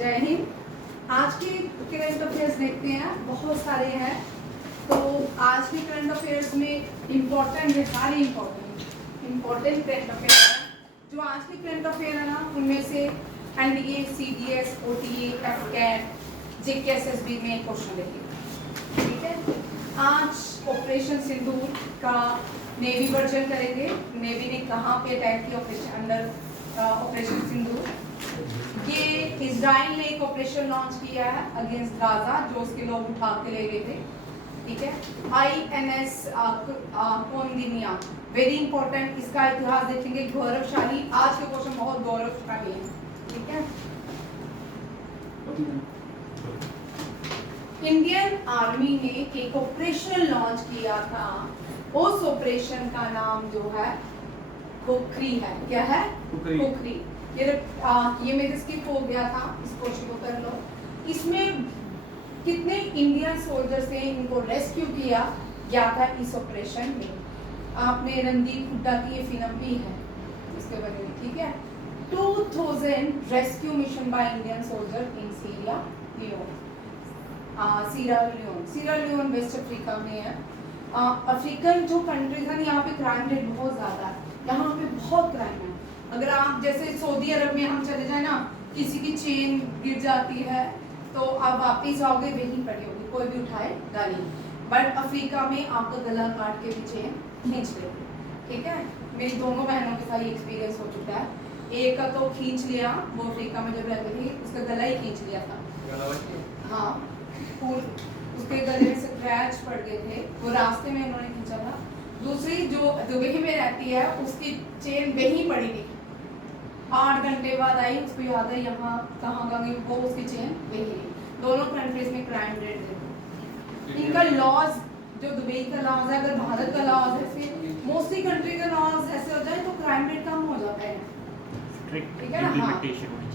जय हिंद। आज के करंट अफेयर्स देखते हैं, बहुत सारे हैं। तो आज के करंट अफेयर्स में इम्पोर्टेंट है, सारे इम्पोर्टेंट करंट अफेयर है। जो आज के करंट अफेयर है ना, उनमें से एनडीए, सीडीएस, ओटीए, एफकैट, जेके एसएसबी में क्वेश्चन देंगे। ठीक है। आज ऑपरेशन सिंदूर का नेवी वर्जन करेंगे। नेवी ने कहाँ पे अटैक किया ऑपरेशन अंडर ऑपरेशन सिंदूर। ये इजराइल ने एक ऑपरेशन लॉन्च किया है अगेंस्ट गाजा, जो उसके लोग उठा के ले गए थे। ठीक है। INS Kaundinya, very important. इसका इतिहास देखेंगे, गौरवशाली। आज के क्वेश्चन बहुत गौरवशाली है। ठीक है। इंडियन आर्मी ने एक ऑपरेशन लॉन्च किया था। उस ऑपरेशन का नाम जो है खुखरी है। क्या है? खुखरी। ये मेरे स्किप हो गया था, इस क्वेश्चन को कर लो। इसमें कितने इंडियन सोल्जर्स ने इनको रेस्क्यू किया गया था इस ऑपरेशन में। आपने रणदीप हुड्डा की ये फिल्म भी है इसके बारे में। ठीक है। 2000 rescue mission by Indian soldier in Sierra Leone. Sierra Leone West Africa में है। अफ्रीकन जो कंट्रीज है, यहाँ पे क्राइम रेट बहुत ज्यादा है। यहाँ पे बहुत क्राइम है। अगर आप जैसे सऊदी अरब में हम चले जाए ना, किसी की चेन गिर जाती है तो आप वापिस आओगे वहीं पड़ी होगी, कोई भी उठाएगा नहीं। बट अफ्रीका में आपका गला काट के भी चेन खींच लेते। ठीक है। मेरी दोनों बहनों के साथ ये एक्सपीरियंस हो चुका है। एक का तो खींच लिया, वो अफ्रीका में जब रहती थी, उसका गला ही खींच लिया था। हाँ, उसके गले में स्क्रैच पड़ गए थे, वो रास्ते में उन्होंने खींचा था। दूसरी जो दुबई में रहती है, उसकी चेन वहीं पड़ी थी। 8 घंटे बाद आई, उसको याद है यहाँ कहाँ गई, वो उसकी चेन वही रही। दोनों कंट्रीज में क्राइम रेट देखो। इनका लॉज, जो दुबई का लॉज है, अगर भारत का लॉज है, फिर मोस्टली कंट्री का लॉज ऐसे हो जाए तो क्राइम रेट कम हो जाता है। ठीक है ना। हाँ,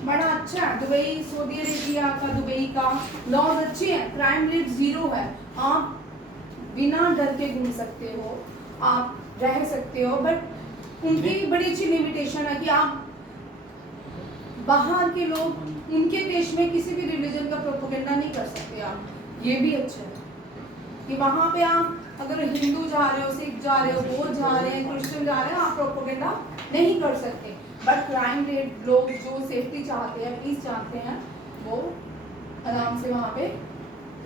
बड़ा अच्छा है दुबई, सऊदी अरेबिया का दुबई का लॉज अच्छे हैं, क्राइम रेट 0 है। आप बिना डर के घूम सकते हो, आप रह सकते हो। बट उनकी बड़ी अच्छी लिमिटेशन है कि आप बाहर के लोग उनके देश में किसी भी रिलीजन का प्रोपेगेंडा नहीं कर सकते आप। ये भी अच्छा है कि वहाँ पे आप अगर हिंदू जा रहे हो, सिख जा रहे हो, बौद्ध जा रहे हैं, क्रिश्चियन जा रहे हैं, आप प्रोपेगेंडा नहीं कर सकते। बट क्राइम रेट, लोग जो सेफ्टी चाहते हैं, पीस चाहते हैं, वो आराम से वहाँ पे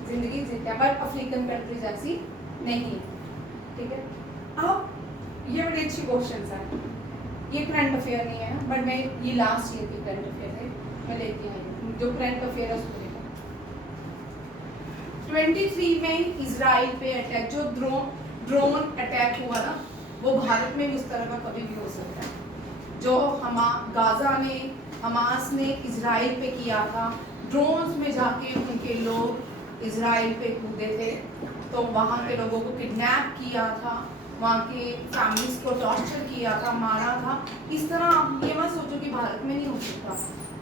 जिंदगी जीते हैं। बट अफ्रीकन कंट्रीज ऐसी नहीं है। ठीक है। अब ये बड़े अच्छे क्वेश्चन है। ये करंट अफेयर नहीं है, बट मैं ये लास्ट ईयर की करंट अफेयर है, मैं लेती हूँ जो करंट अफेयर है उसको देखा। 23 में इजराइल पे अटैक, जो ड्रोन अटैक हुआ ना, वो भारत में भी उस तरह का कभी भी हो सकता है। जो गाजा ने, हमास ने इजराइल पे किया था, ड्रोन्स में जाके उनके लोग इजराइल पे कूदे थे, तो वहाँ के लोगों को किडनैप किया था, वहाँ के फैमिलीज को टॉर्चर किया था, मारा था। इस तरह आप ये मत सोचो कि भारत में नहीं हो सकता।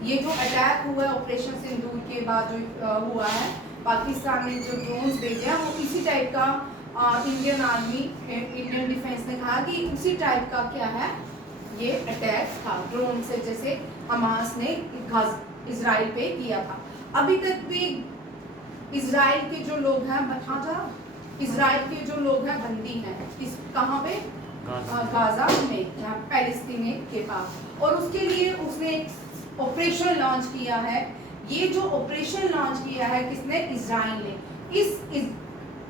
ये जो अटैक हुआ है ऑपरेशन सिंदूर के बाद जो हुआ है, पाकिस्तान ने जो ड्रोन्स भेजे हैं, वो इसी टाइप का इंडियन आर्मी, इंडियन डिफेंस ने कहा कि उसी टाइप का क्या है ये अटैक था, ड्रोन से, जैसे हमास ने इजराइल पे किया था। अभी तक भी इजराइल के जो लोग हैं, इजराइल के जो लोग हैं बंदी हैं किस, कहाँ पे? गाजा में, यहाँ पैलेस्टीन के पास। और उसके लिए उसने एक ऑपरेशन लॉन्च किया है। ये जो ऑपरेशन लॉन्च किया है किसने? इजराइल ने। इस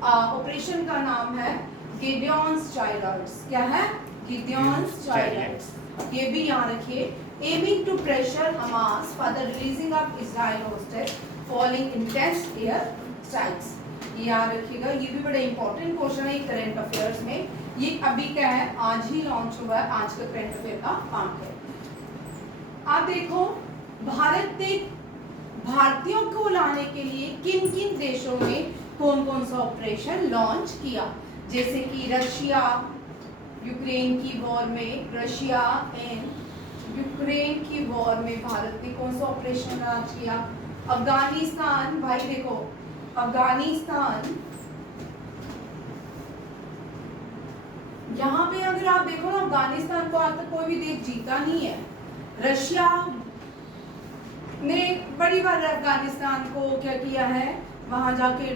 ऑपरेशन का नाम है गिडियंस चाइल्ड आर्ट्स। क्या है? Gideon's child arts. ये भी यहाँ रखिए। Aiming to pressure Hamas for the releasing of Israel hostage following intense air strikes. याद रखिएगा, ये भी बड़ा इंपॉर्टेंट क्वेश्चन है करंट अफेयर्स में। ये अभी क्या है, आज ही लॉन्च हुआ है, आज का करंट अफेयर का पार्ट है। आप देखो, भारत ने भारतीयों को लाने के लिए किन किन देशों में कौन कौन सा ऑपरेशन लॉन्च किया, जैसे कि रशिया, यूक्रेन की वॉर में, रशिया एंड यूक्रेन की वॉर में भारत ने कौन सा ऑपरेशन लॉन्च किया। अफगानिस्तान, भाई देखो, अफगानिस्तान, यहाँ पे अगर आप देखो ना, अफगानिस्तान को आज तक कोई भी देश जीता नहीं है। रशिया ने बड़ी बार अफगानिस्तान को क्या किया है, वहाँ जाके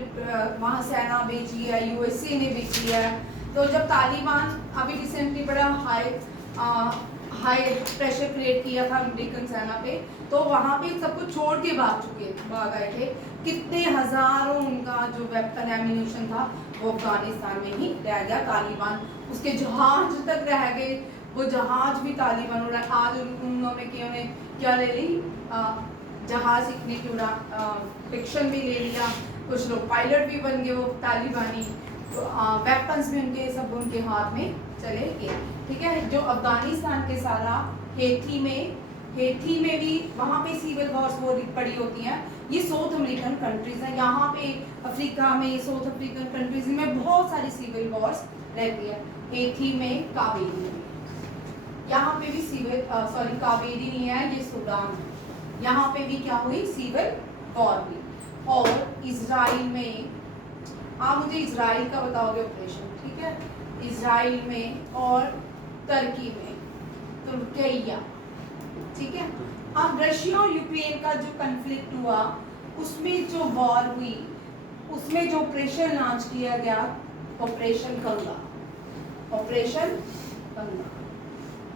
वहाँ सेना भेजी है, यूएसए ने भेजी है। तो जब तालिबान अभी रिसेंटली बड़ा हाई प्रेशर क्रिएट किया था अमेरिकन सेना पे, तो वहाँ पे सब कुछ छोड़ के भाग आए थे। कितने हजारों उनका जो वेपन एम्यूनिशन था वो अफगानिस्तान में ही रह गया। तालिबान उसके जहाज तक रह गए, वो जहाज भी तालिबान उड़ा। आज उन्होंने क्या ले ली, जहाज सीखने की फिक्शन भी ले लिया, कुछ लोग पायलट भी बन गए वो तालिबानी। तो वेपन्स भी उनके सब उनके हाथ में चले गए। ठीक है, जो अफगानिस्तान के सारा हेथी में भी वहाँ पे सिविल वॉर्स वो पड़ी होती हैं। ये साउथ अमेरिकन कंट्रीज हैं, यहाँ पे अफ्रीका में साउथ अफ्रीकन कंट्रीज में बहुत सारी सिविल वॉर्स रहती है। हेथी में, कावेरी में, यहाँ पे भी सिविल कावेरी नहीं है, ये सूडान है, यहाँ पे भी क्या हुई, सिविल वॉर हुई। और इजराइल में, आप मुझे इजराइल का बताओगे ऑपरेशन, ठीक है, इजराइल में और तुर्की में, तुर्किया, ठीक है। अब रशिया और यूक्रेन का जो कन्फ्लिक्ट हुआ, उसमें जो वॉर हुई, उसमें जो ऑपरेशन लॉन्च किया गया, operation Ganga, operation Ganga.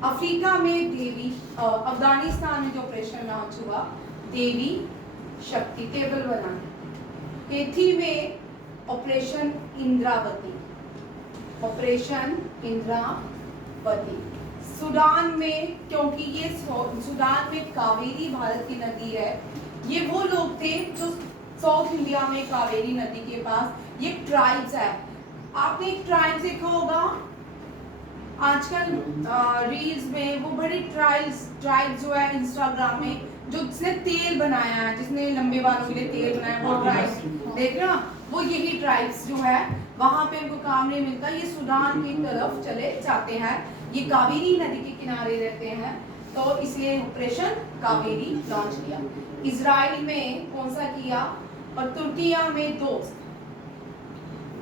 Africa में देवी, अफगानिस्तान में जो ऑपरेशन लॉन्च हुआ, देवी शक्ति, टेबल बनाना। हेथी में operation Indravati, operation Indravati. Sudan में, क्योंकि ये सूडान में कावेरी भारत की नदी है, ये वो लोग थे जो साउथ इंडिया में कावेरी नदी के पास, ये ट्राइब्स है। आपने एक ट्राइब देखा होगा आजकल रील्स में, वो बड़ी ट्राइब्स जो है इंस्टाग्राम में, जो जिसने तेल बनाया है, जिसने लंबे बालों के लिए तेल बनाया, वो ट्राइब देख रहे हो, वो यही ट्राइब्स जो है, वहां पे उनको काम नहीं मिलता, ये सूडान की तरफ चले जाते हैं, ये कावेरी नदी के किनारे रहते हैं, तो इसलिए ऑपरेशन कावेरी लॉन्च किया। इजराइल में कौन सा किया, और तुर्किया में दो,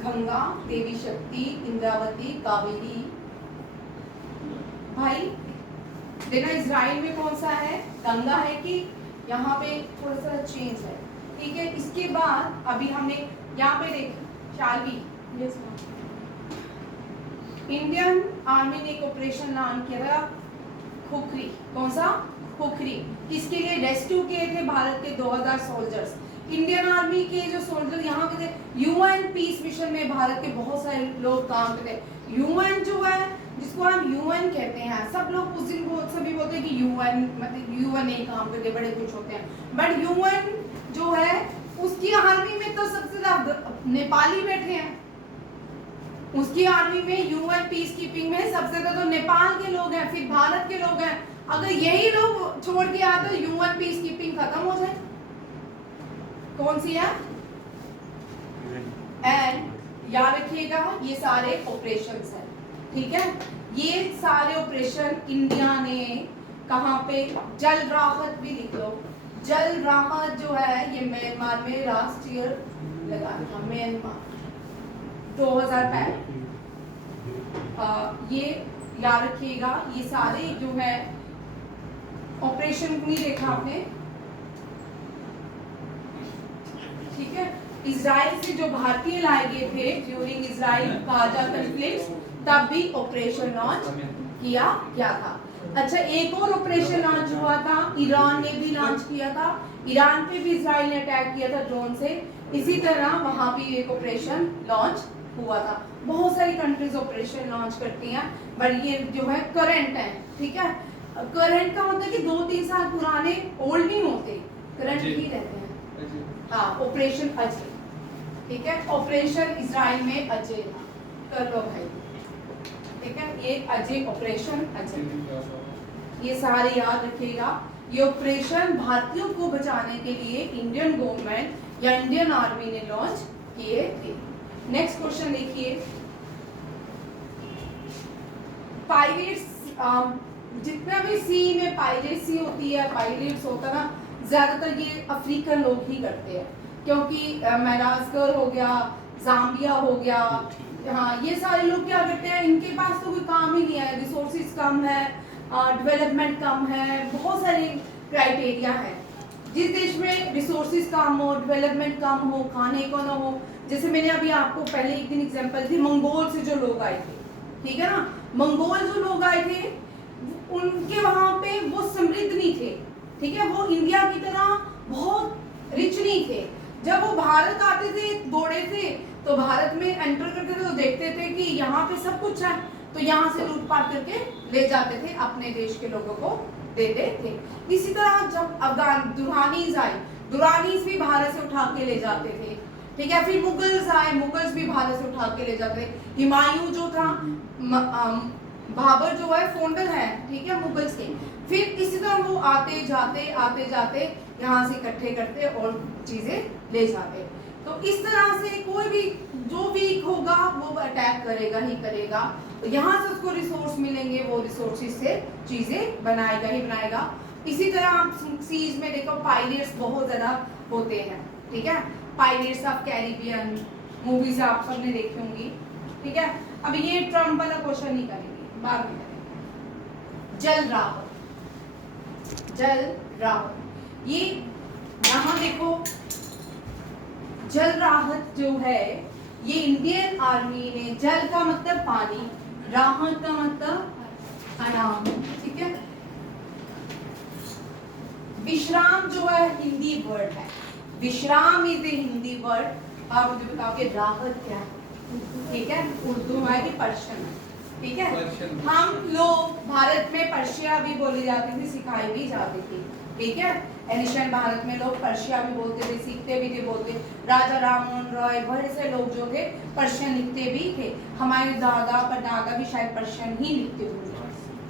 गंगा, देवी शक्ति, इंद्रावती, कावेरी। भाई देखना, इजराइल में कौन सा है, गंगा है कि यहाँ पे थोड़ा सा चेंज है, ठीक है। इसके बाद अभी हमने यहाँ पे देख शालवी, इंडियन आर्मी ने एक ऑपरेशन लॉन्च किया था, खुखरी। कौन सा, खुखरी। किसके लिए रेस्क्यू किए थे भारत के 2000 सोल्जर्स। इंडियन आर्मी के जो सोल्जर यहाँ पे थे, यूएन पीस मिशन में भारत के बहुत सारे लोग काम करते हैं। यूएन जो है, जिसको हम यूएन कहते हैं, सब लोग उस दिन सभी बोलते हैं कि यूएन मतलब यूएन नहीं काम करते, बड़े कुछ होते हैं, बट यूएन जो है उसकी आर्मी में तो सबसे ज्यादा नेपाली बैठे हैं। उसकी आर्मी में, यूएन पीस कीपिंग में सबसे ज्यादा तो नेपाल के लोग हैं, फिर भारत के लोग हैं। अगर यही लोग छोड़ के आए तो यूएन पीस कीपिंग खत्म हो जाए। कौन सी है, एंड याद रखिएगा ये सारे ऑपरेशंस हैं, ठीक है। ये सारे ऑपरेशन इंडिया ने कहाँ पे, जल राहत भी लिख लो, जल राहत जो है ये म्यांमार में राष्ट्रीय लगा था, म्यांमार 2005। ये याद रखिएगा, ये सारे जो है ऑपरेशन नहीं देखा आपने, ठीक है। इजराइल से जो भारतीय लाए गए थे ड्यूरिंग इजराइल गाजा कॉन्फ्लिक्ट, तब भी ऑपरेशन लॉन्च किया गया था। अच्छा, एक और ऑपरेशन लॉन्च हुआ था, ईरान ने भी लॉन्च किया था, ईरान पे भी इजराइल ने अटैक किया था ड्रोन से, इसी तरह वहां भी एक ऑपरेशन लॉन्च हुआ था। बहुत सारी कंट्रीज ऑपरेशन लॉन्च करती हैं, बट ये जो है करंट है, ठीक है। करंट का मतलब कि 2-3 साल पुराने, ओल्ड नहीं होते, करंट ही रहते हैं। हाँ, ऑपरेशन अजय, ठीक है, ऑपरेशन इजराइल में अजय था, कर लो भाई, ठीक है, ये अजय, ऑपरेशन अजय, ये सारे याद रखिएगा। ये ऑपरेशन भारतीयों को बचाने के लिए इंडियन गवर्नमेंट या इंडियन आर्मी ने लॉन्च किए थे। नेक्स्ट क्वेश्चन देखिए, पायरेट्स, जितना भी सी में पायरेट्सी होती है, पायरेट्स होता है ना, ज्यादातर ये अफ्रीकन लोग ही करते हैं, क्योंकि मेडागास्कर हो गया, जाम्बिया हो गया, हाँ, ये सारे लोग क्या करते हैं, इनके पास तो कोई काम ही नहीं है, रिसोर्सेज कम है, डेवलपमेंट कम है, बहुत सारे क्राइटेरिया है, जिस देश में रिसोर्सेज कम हो, डेवलपमेंट कम हो, खाने को ना हो, जैसे मैंने अभी आपको पहले एक दिन एग्जांपल दी मंगोल से जो लोग आए थे, ठीक है ना, मंगोल जो लोग आए थे उनके वहां पे वो समृद्ध नहीं थे, ठीक है, वो इंडिया की तरह बहुत रिच नहीं थे। जब वो भारत आते थे घोड़े से, तो भारत में एंटर करते थे तो देखते थे कि यहाँ पे सब कुछ है, तो यहाँ से लूटपाट करके ले जाते थे, अपने देश के लोगों को देते थे। इसी तरह जब अफगान दुरानीज आए, दुरानीज भी भारत से उठा के ले जाते थे, ठीक है। फिर मुगल्स आए, मुगल्स भी भारत से उठा के ले जाते थे। हुमायूं जो था, बाबर जो है फाउंडर है, ठीक है, मुगल्स के। फिर इसी तरह वो आते जाते यहाँ से इकट्ठे करते और चीजें ले जाते। तो इस तरह से कोई भी जो वीक होगा वो अटैक करेगा ही करेगा, तो यहाँ से उसको रिसोर्स मिलेंगे, वो रिसोर्सेज से चीजें बनाएगा ही बनाएगा। इसी तरह आप सीज में देखो पायरेट्स बहुत ज्यादा होते हैं, ठीक है, पायरेट्स ऑफ कैरिबियन मूवीज आप सबने देखी होंगी, ठीक है। अब ये ट्रम्प वाला क्वेश्चन नहीं करेंगे, बाद में करेंगे। जल राहत, ये यहाँ देखो जल राहत जो है ये इंडियन आर्मी ने, जल का मतलब पानी, राहत का मतलब आराम, ठीक है। विश्राम जो है हिंदी वर्ड है, विश्राम इज ए हिंदी वर्ड। आप मुझे बताओ कि राहत क्या है, ठीक है, उर्दू है कि पर्शियन है, ठीक है। हम लोग भारत में पर्शिया भी बोली जाती थी, सिखाई भी जाती थी, ठीक है। एशियन भारत में लोग पर्शिया भी बोलते थे, सीखते भी थे, बोलते। राजा राममोहन रॉय, बहुत से लोग जो थे पर्शियन लिखते भी थे। हमारे दादा परदादा भी शायद पर्शियन ही लिखते होंगे,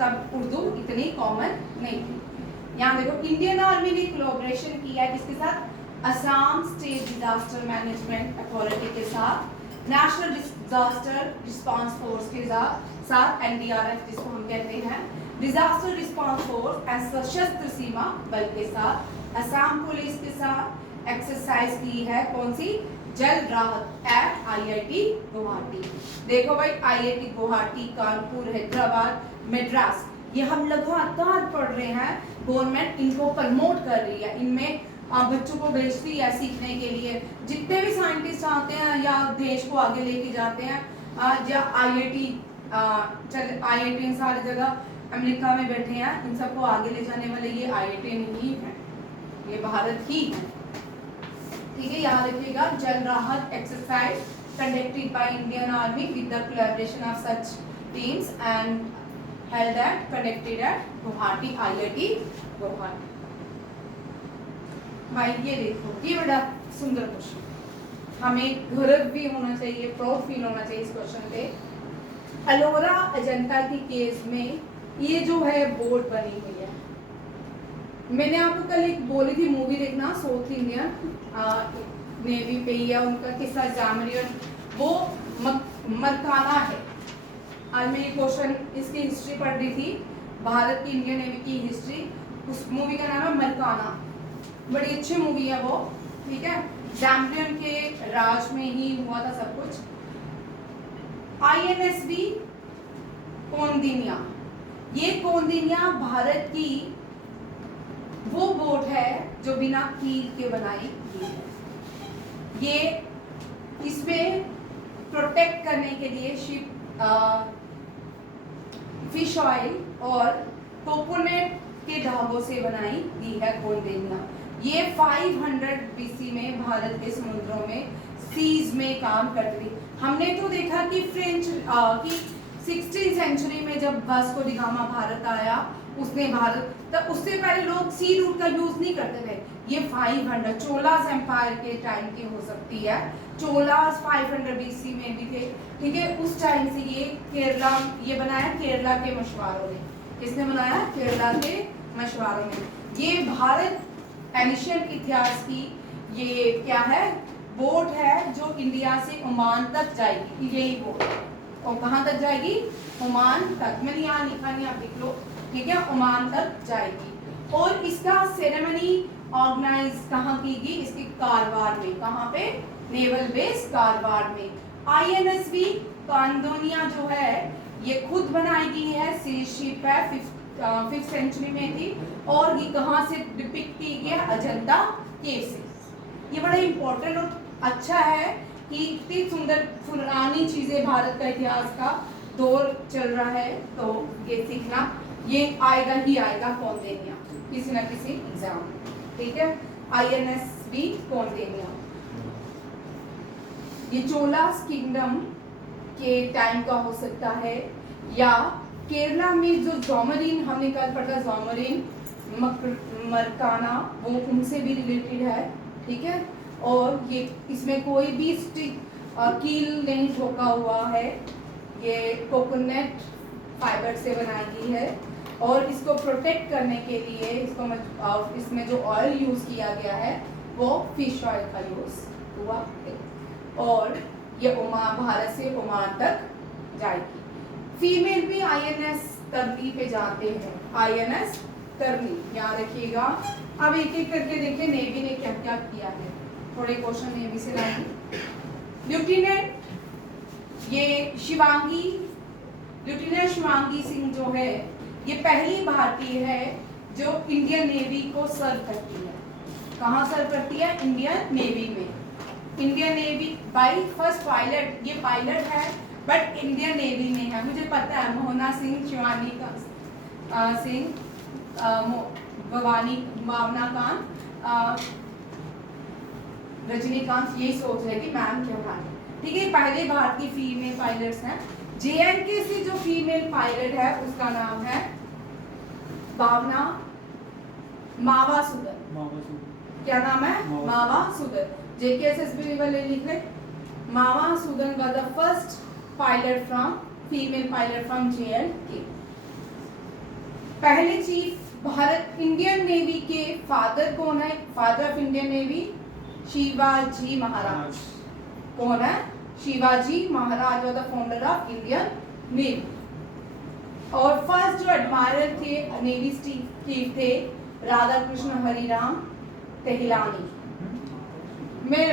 तब उर्दू इतनी कॉमन नहीं थी। यहाँ देखो इंडियन आर्मी ने कोलैबोरेशन किया है किसके साथ, Assam state disaster management authority के साथ, नेशनल डिजास्टर रिस्पांस फोर्स के साथ एनडीआरएफ जिसको हम कहते हैं, डिजास्टर रिस्पांस फोर्स एंड सशस्त्र सीमा बल के साथ, असम पुलिस के साथ एक्सरसाइज की है, कौन सी, जल राहत एट आईआईटी गुवाहाटी। देखो भाई आईआईटी गुवाहाटी, कानपुर, हैदराबाद, मद्रास, ये हम लगातार पढ़ रहे हैं, गवर्नमेंट इनको प्रमोट कर रही है, इनमें बच्चों को भेजती है सीखने के लिए। जितने भी साइंटिस्ट आते हैं या देश को आगे लेके जाते हैं, या आईआईटी आईआईटी सारी जगह अमेरिका में बैठे हैं, इन सबको आगे ले जाने वाले ये आईआईटी नहीं है, ये भारत ही है, ठीक है। याद रखिएगा, जल राहत exercise conducted by Indian army with the collaboration of such teams and held at conducted at Guwahati, IIT Guwahati. भाई ये देखो, ये बड़ा सुंदर क्वेश्चन, हमें गर्व भी होना चाहिए, प्राउड फील होना चाहिए इस क्वेश्चन पे। अलोरा अजंता की केस में ये जो है बोर्ड बनी हुई है, मैंने आपको कल एक बोली थी मूवी देखना, साउथ इंडियन नेवी पे ही है, उनका किस्सा जामरियन, वो मरकाना है। आज मैं ये क्वेश्चन इसकी हिस्ट्री पढ़ रही थी, भारत की इंडियन नेवी की हिस्ट्री, उस मूवी का नाम है मरकाना, बड़ी अच्छी मूवी है वो, ठीक है। जामरियन के राज में ही हुआ था सब कुछ। आईएनएसवी कौंडिन्या, ये कौंडिन्या भारत की वो बोट है जो बिना कील के बनाई गई है। ये इसमें प्रोटेक्ट करने के लिए शिप फिश ऑयल और कोकोनट के धागों से बनाई गई है कौंडिन्या। ये 500 बीसी में भारत के समुद्रों में सीज में काम करती थी। हमने तो देखा कि फ्रेंच की 16th सेंचुरी में जब वास्को डी गामा भारत आया, उसने भारत, तब उससे पहले लोग सी रूट का यूज नहीं करते थे। ये 500 चोलास एम्पायर के टाइम की हो सकती है, चोलास 500 बीसी में भी थे, ठीक है। उस टाइम से ये केरला, ये बनाया केरला के मछुआरों ने। किसने बनाया? केरला के मछुआरों ने। ये भारत एशियन इतिहास की ये क्या है, बोट है जो इंडिया से ओमान तक जाएगी। यही बोट और कहाँ तक जाएगी? ओमान तक। मैंने यहाँ लिखा नहीं, आप लिख लो, ठीक है, ओमान तक जाएगी। और इसका सेरेमनी ऑर्गेनाइज कहाँ की गई? इसके कारवार में। कहाँ पे? नेवल बेस कारवार में। आईएनएसवी कौंडिन्या जो है ये खुद बनाई गई है, सी शिप है, 5th सेंचुरी में थी और ये कहाँ से डिपिक्ट की गई है? अजंता केव से। ये बड़ा इम्पोर्टेंट और अच्छा है कि इतनी सुंदर पुरानी चीजें, भारत का इतिहास का दौर चल रहा है, तो ये सीखना, ये आएगा ही आएगा कौंडिन्य किसी ना किसी एग्जाम में, ठीक है। INS भी कौंडिन्य, ये चोलास किंगडम के टाइम का हो सकता है, या केरला में जो ज़ोमरीन हमने कल पढ़ा, ज़ोमरीन मरकाना, वो उनसे भी रिलेटेड है, ठीक है। और ये इसमें कोई भी स्टिक कील नहीं ठोका हुआ है, ये कोकोनट फाइबर से बनाई गई है और इसको प्रोटेक्ट करने के लिए इसमें जो ऑयल यूज़ किया गया है वो फिश ऑयल का यूज़ हुआ है। और ये भारत से ओमान तक जाएगी। फीमेल भी INS तरनी पे जाते हैं, INS तरनी, याद रखिएगा। अब एक एक करके देखिए नेवी ने क्या क्या किया है, थोड़े क्वेश्चन नेवी से लाएंगे। लेफ्टिनेंट लेफ्टिनेंट शिवांगी सिंह जो है, ये पहली भारतीय है जो इंडियन नेवी को सर्व करती है। कहाँ सर्व करती है? इंडियन नेवी में। Indian navy by first pilot, ये पायलट है बट इंडियन नेवी में है, मुझे पता है। मोहना सिंह, शिवानी सिंह, भावना कांत, रजनीकांत यही सोच रहे कि मैम क्या है, ठीक है। पहले भारतीय फीमेल पायलट्स हैं। JNK से जो फीमेल पायलट है उसका नाम है भावना मावासुदर। क्या नाम है? मावासुदर। JKSSB वाले लिख ले, मावासुदर was the first pilot from female pilot from JNK। पहले चीफ भारत इंडियन नेवी के फादर कौन है? Father of Indian navy Shivaji Maharaj. कौन है? Shivaji Maharaj was the founder of Indian navy. और फर्स्ट जो एडमायरर थे, नेवी चीफ थे, राधा कृष्ण हरिराम तेहलानी।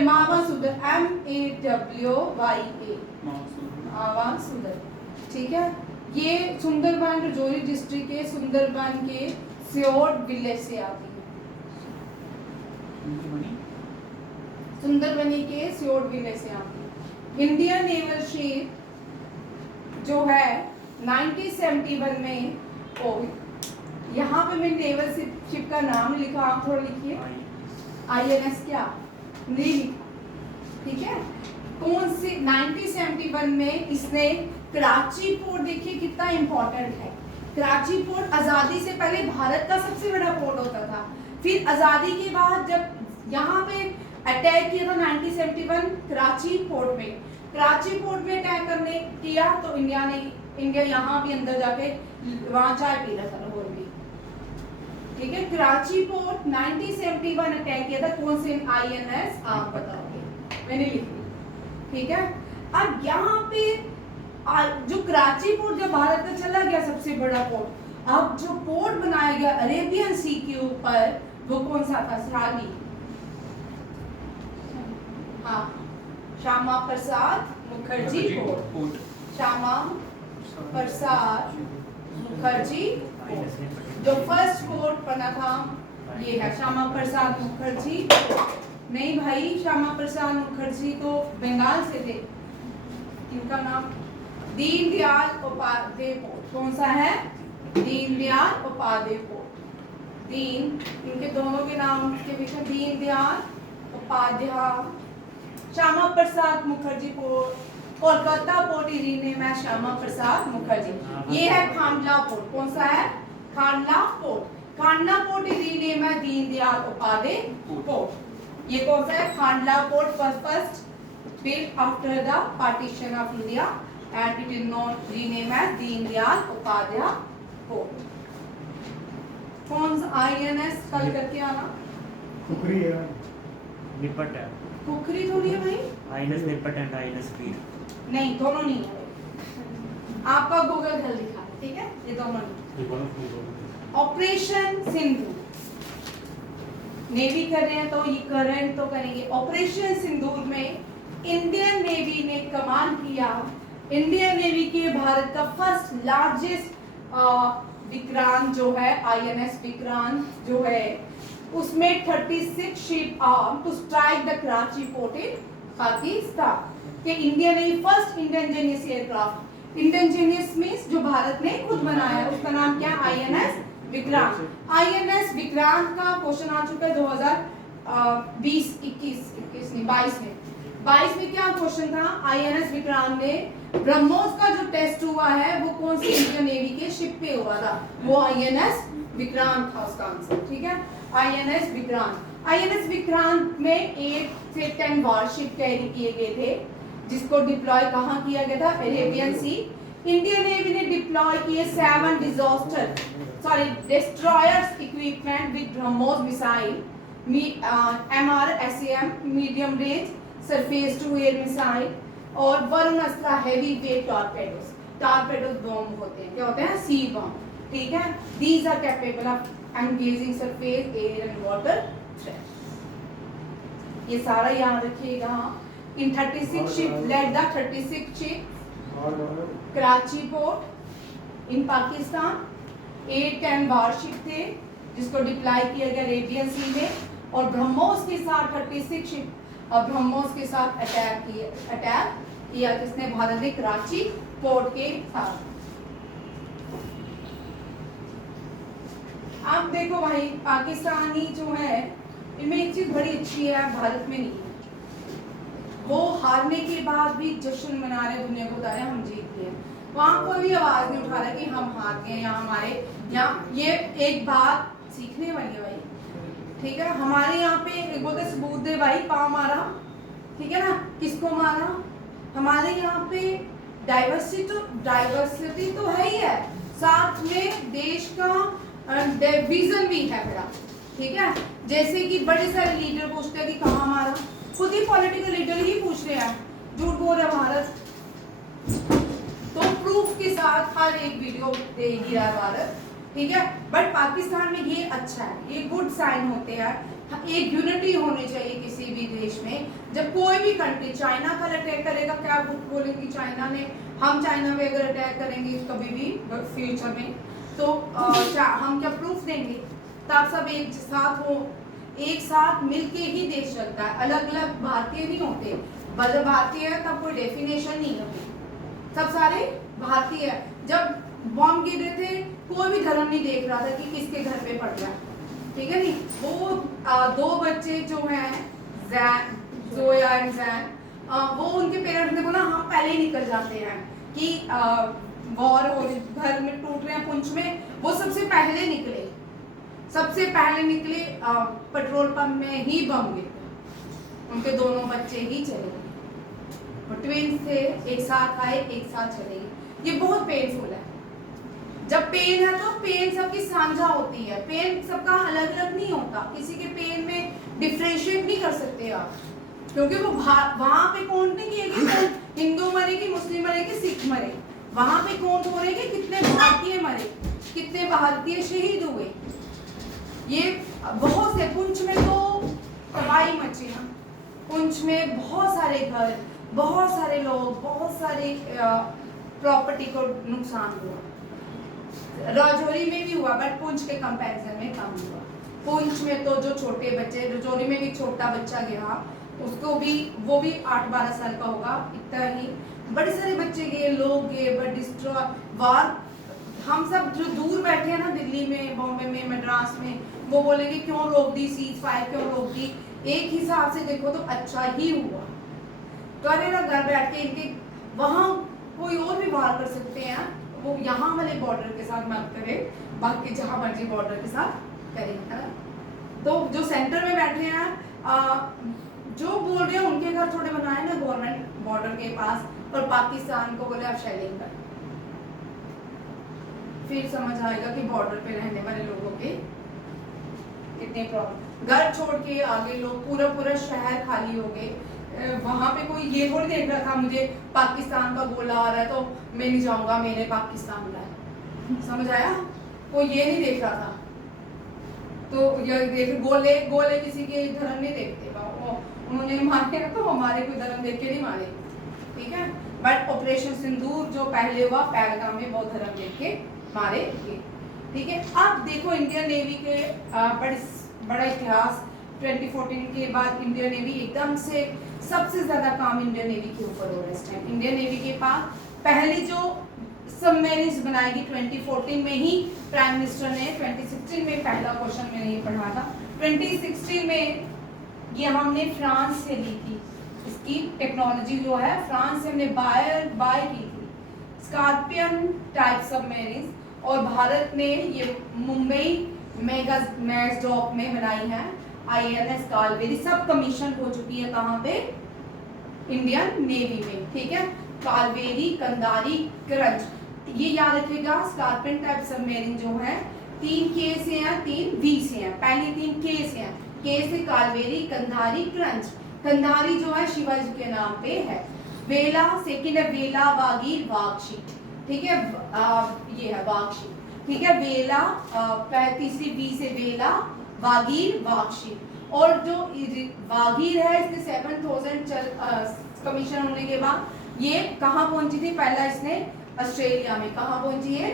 मावासुदर, MAWYA, मावासुदर, ठीक है। ये सुंदरबन राजौरी डिस्ट्रिक्ट के सुंदरबन के सियोट विलेज से आती है। सुंदरबनी के सियोट विलेज से आती है। इंडियन नेवल शिप जो है 1971 में, यहाँ पे मैं नेवल शिप का नाम लिखा, आप थोड़ा लिखिए। INS क्या नहीं लिखा, ठीक है। कौन सी 1971 में इसने कराची पोर्ट, देखिए कितना इंपॉर्टेंट है। कराची पोर्ट आज़ादी से पहले भारत का सबसे बड़ा पोर्ट होता था, फिर आज़ादी के बाद जब यहाँ पे अटैक किया था 1971 कराची पोर्ट में, कराची पोर्ट में अटैक करने किया तो इंडिया यहाँ भी अंदर जाके वहाँ चाय पी रहा था लाहौर भी, ठीक है। कराची पोर्ट 1971 अटैक किया था, कौन से INS आप बताओगे? मैंने लिखी, ठीक है। अब यहाँ पे जो कराची पोर्ट जो भारत का चला गया सबसे बड़ा पोर्ट, अब जो पोर्ट बनाया गया अरेबियन सी के ऊपर वो कौन सा था? साली, हाँ, श्यामा प्रसाद मुखर्जी पोर्ट। श्यामा प्रसाद मुखर्जी पोर्ट जो फर्स्ट पोर्ट बना था, ये है श्यामा प्रसाद मुखर्जी। नहीं भाई, श्यामा प्रसाद मुखर्जी तो बंगाल से थे, इनका नाम दीनदयाल उपाध्याय पोर्ट। कौन सा है? दीनदयाल उपाध्याय पोर्ट। इनके दोनों के नाम के पीछे Deendayal Upadhyay. Shyama Prasad Mukherjee port, Kolkata port name है श्यामा प्रसाद मुखर्जी। ये है खांडला पोर्ट। कौन सा है? Kandla port. Kandla port name है दीनदयाल उपाध्याय पोर्ट। ये कौन सा है? Kandla port first built after the partition of India and it is known renamed as Deendayal Upadhyay port. कौन सा INS कल करके आना? खुखरी है, निपट है, खुखरी थोड़ी है भाई। INS निपट एंड INS वीर नहीं, दोनों नहीं है। आपका गूगल कर लिखा है, ठीक है, ये दोनों नहीं। ऑपरेशन सिंधु नेवी कर रहे हैं तो ये करंट तो करेंगे। ऑपरेशन सिंदूर में इंडियन नेवी ने कमांड किया। इंडियन नेवी के भारत का फर्स्ट लार्जेस्ट विक्रांत जो है, INS विक्रांत जो है, उसमें 36 ship arm to strike the Karachi port in Pakistan. कि इंडिया ने first indigenous aircraft, indigenous means जो भारत ने खुद बनाया, उसका नाम क्या, INS विक्रांत। INS विक्रांत का क्वेश्चन आ चुका है 2022 में क्या क्वेश्चन था, INS विक्रांत ने ब्रह्मोस का जो टेस्ट हुआ है वो कौन सी इंडियन नेवी के शिप पे हुआ था, वो INS विक्रांत था उसका आंसर, ठीक है, INS विक्रांत। INS विक्रांत में 8 से 10 वारशिप कैरी किए गए थे, जिसको डिप्लॉय कहाँ किया गया था, अरेबियन सी। इंडियन नेवी ने डिप्लॉय किए 7 destroyers equipment with BrahMos missile, MRSAM medium range surface to air missile, और Varun Astra heavy weight torpedoes bomb होते हैं, क्या होते हैं, सी बॉम्ब, ठीक है। These are capable of engaging surface air and water threat. ये सारा याद रखिएगा। इन 36 ship led the 36 ship Karachi port in Pakistan, 8-10 warship थे जिसको डिप्लॉय किया गया अरेबियन सी में, और ब्रह्मोस के साथ 36 शिप और ब्रह्मोस के साथ अटैक किया किसने, भारत ने कराची पोर्ट के साथ। अब देखो भाई, पाकिस्तानी जो है इनमें एक चीज बड़ी अच्छी है, भारत में नहीं है। वो हारने के बाद भी जश्न मना रहे, दुनिया को बता रहे हम जीत गए, वहां कोई भी आवाज नहीं उठा रहा कि हम हार गए या हमारे यहाँ। ये एक बात सीखने वाली है भाई, ठीक है। हमारे यहाँ पे एक बोलते सबूत दे भाई, पाँव मारा, ठीक है ना, किसको मारा। हमारे यहाँ पे डाइवर्सिटी तो है ही है, साथ में देश का विजन भी है बड़ा, ठीक है। जैसे कि बड़े सारे लीडर पूछते हैं कि कहाँ मारा, खुद ही पॉलिटिकल लीडर ही पूछ रहे हैं, झूठ बोल रहा भारत, तो प्रूफ के साथ हर एक वीडियो देगी यार भारत, ठीक है। बट पाकिस्तान में ये अच्छा है, ये गुड साइन होते हैं, एक यूनिटी होनी चाहिए किसी भी देश में। जब कोई भी कंट्री चाइना का अटैक करेगा, क्या बोलेंगे चाइना ने, हम चाइना पे अगर अटैक करेंगे कभी भी फ्यूचर में, तो हम क्या प्रूफ देंगे। तब सब एक साथ हो, एक साथ मिलके ही देश चलता है, अलग अलग भारतीय नहीं होते। जब भारतीय है तब कोई डेफिनेशन नहीं होती, सब सारे भारतीय। जब बॉम्ब गिर रहे थे, कोई भी धर्म नहीं देख रहा था कि किसके घर पे पड़ गया, ठीक है नहीं। वो 2 बच्चे जो हैं जोया एंड जैन, वो उनके पेरेंट्स ने बोला हम पहले ही निकल जाते हैं कि वॉर हो रही, घर में टूट रहे हैं पुंछ में, वो सबसे पहले निकले पेट्रोल पंप में ही बम गिर, उनके दोनों बच्चे ही चले गए, ट्विंस थे, एक साथ आए एक साथ चले गए। ये बहुत पेनफुल है। जब पेन है तो पेन सबकी साझा होती है, पेन सबका अलग अलग नहीं होता, किसी के पेन में डिफरेंशिएट नहीं कर सकते आप, क्योंकि वो वहां पे काउंट नहीं किए कि हिंदू मरे कि मुस्लिम मरे कि सिख मरे, वहां पे काउंट हो रहे कि कितने भारतीय मरे, कितने भारतीय शहीद हुए। ये बहुत से, पुंछ में तो तबाही मची ना, पुंछ में बहुत सारे घर, बहुत सारे लोग, बहुत सारे प्रॉपर्टी को नुकसान हुआ। राजौरी में भी हुआ, बट पुंछ के कंपैरिजन में कम हुआ। पुंछ में तो जो छोटे बच्चे, राजौरी में भी छोटा बच्चा गया, उसको भी, वो भी 8-12 साल का होगा, इतना ही। बड़े सारे बच्चे गए, लोग गए, बट डिस्ट्रॉय वार। हम सब जो दूर बैठे हैं ना, दिल्ली में, बॉम्बे में, मद्रास में, वो बोलेंगे क्यों रोक दी, सीज फायर क्यों रोक दी। एक हिसाब से देखो तो अच्छा ही हुआ, करे ना घर बैठ के। इनके वहाँ कोई और भी वार कर सकते हैं, वो यहाँ वाले बॉर्डर के साथ मत करे, बाकी जहाँ मर्जी बॉर्डर के साथ करें, है ना। तो जो सेंटर में बैठे हैं, जो बोल रहे हैं उनके घर थोड़े बनाए ना गवर्नमेंट बॉर्डर के पास, और पाकिस्तान को बोले आप शेलिंग कर, फिर समझ आएगा कि बॉर्डर पे रहने वाले लोगों के कितने प्रॉब्लम। घर छोड़ के आगे लोग, पूरा शहर खाली हो गए। वहां पे कोई ये थोड़ी देख रहा था मुझे पाकिस्तान का गोला आ रहा है तो मैं नहीं जाऊंगा, मेरे पाकिस्तान बुला है, समझ आया। कोई ये नहीं देख रहा था। तो ये देख, गोले किसी के धर्म नहीं देखते, उन्होंने मारे ना तो हमारे कोई धर्म देख के नहीं मारे, ठीक है। बट ऑपरेशन सिंदूर जो पहले हुआ पहलगाम में, वो धर्म देख के मारे गए। ठीक है। अब देखो इंडियन नेवी के बड़ा इतिहास। 2014 के बाद इंडियन नेवी एकदम से सबसे ज्यादा काम इंडियन नेवी के ऊपर हो रहा है इस टाइम। इंडियन नेवी के पास पहली जो सबमरीन्स बनाएगी 2014 में ही प्राइम मिनिस्टर ने, 2016 में पहला क्वेश्चन मैंने ये पढ़ा था, 2016 में ये हमने फ्रांस से ली थी। इसकी टेक्नोलॉजी जो है फ्रांस से हमने बाय की थी, स्कॉर्पियन टाइप सबमरीन्स, और भारत ने ये मुंबई मैसडॉक में बनाई है INS कालवेरी। सब कमीशन हो चुकी है कहाँ पे? इंडियन नेवी में, ठीक है। कालवेरी, कंदारी, करंज, ये याद रखिएगा। स्कॉर्पियन टाइप सबमरीन जो है 3 K से हैं, 3 V से हैं। पहले 3 K से हैं, K से कालवेरी, कंधारी, करंज। कंधारी जो है शिवाजी के नाम पे है। वेला सेकंड है, वेला, वागीर, वागशी, ठीक है। ये है वागशी, ठीक है। वेला तीसरी V से वेला, वागीर, वागशी। और जो वागीर है इसने 7000 कमीशन होने के बाद ये कहाँ पहुंची थी? पहला इसने ऑस्ट्रेलिया में। कहाँ पहुंची है?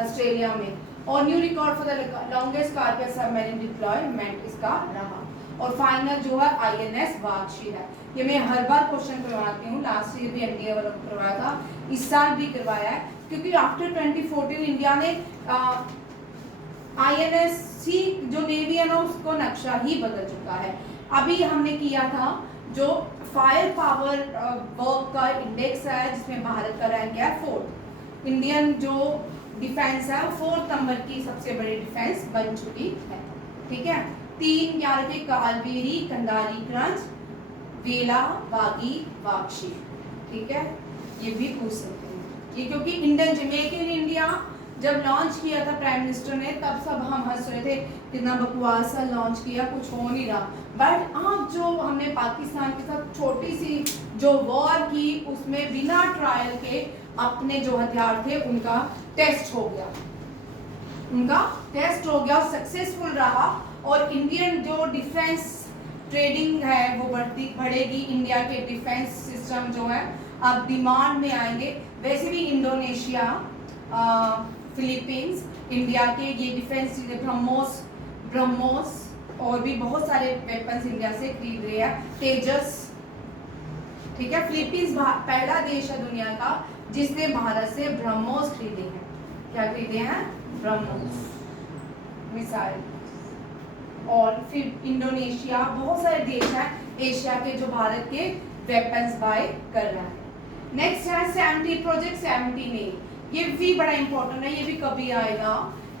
ऑस्ट्रेलिया में। और new record for the longest cargo submarine deployment इसका रहा। और फाइनल जो है INS वागशी है। ये मैं हर बार क्वेश्चन करवाती हूँ, लास्ट ईयर भी NDA वालों को करवाया था, इस साल भी करवाया है, क्योंकि आफ्टर 2014 इंडिया ने INSC जो नेवी है ना उसको नक्शा ही बदल चुका है। अभी हमने किया था जो फायर पावर वर्क का इंडेक्स है जिसमें भारत का रैंक है 4th। इंडियन जो डिफेंस है 4th नंबर की सबसे बड़ी डिफेंस बन चुकी है, ठीक है। 3 याद रखिए, कालवेरी, कंदारी, करंज, वेला, वागी, वागशी, ठीक है। ये भी पूछ सकते हैं ये, क्योंकि इंडियन मेक इन इंडिया जब लॉन्च किया था प्राइम मिनिस्टर ने तब सब हम हंस रहे थे, कितना बकवास सा लॉन्च किया, कुछ हो नहीं रहा। बट अब जो हमने पाकिस्तान के साथ छोटी सी जो वॉर की उसमें बिना ट्रायल के अपने जो हथियार थे उनका टेस्ट हो गया, सक्सेसफुल रहा। और इंडियन जो डिफेंस ट्रेडिंग है वो बढ़ेगी। इंडिया के डिफेंस सिस्टम जो है अब डिमांड में आएंगे। वैसे भी इंडोनेशिया, फिलीपींस इंडिया के ये डिफेंस ब्रह्मोस और भी बहुत सारे वेपन्स इंडिया से खरीद रहे हैं, तेजस, ठीक है। फिलीपींस पहला देश है दुनिया का जिसने भारत से ब्रह्मोस खरीदे हैं। क्या खरीदे हैं? ब्रह्मोस मिसाइल। और फिर इंडोनेशिया, बहुत सारे देश हैं एशिया के जो भारत के वेपन्स बाय कर रहा है। नेक्स्ट है 70 प्रोजेक्ट 17A। ये भी बड़ा इंपॉर्टेंट है, ये भी कभी आएगा।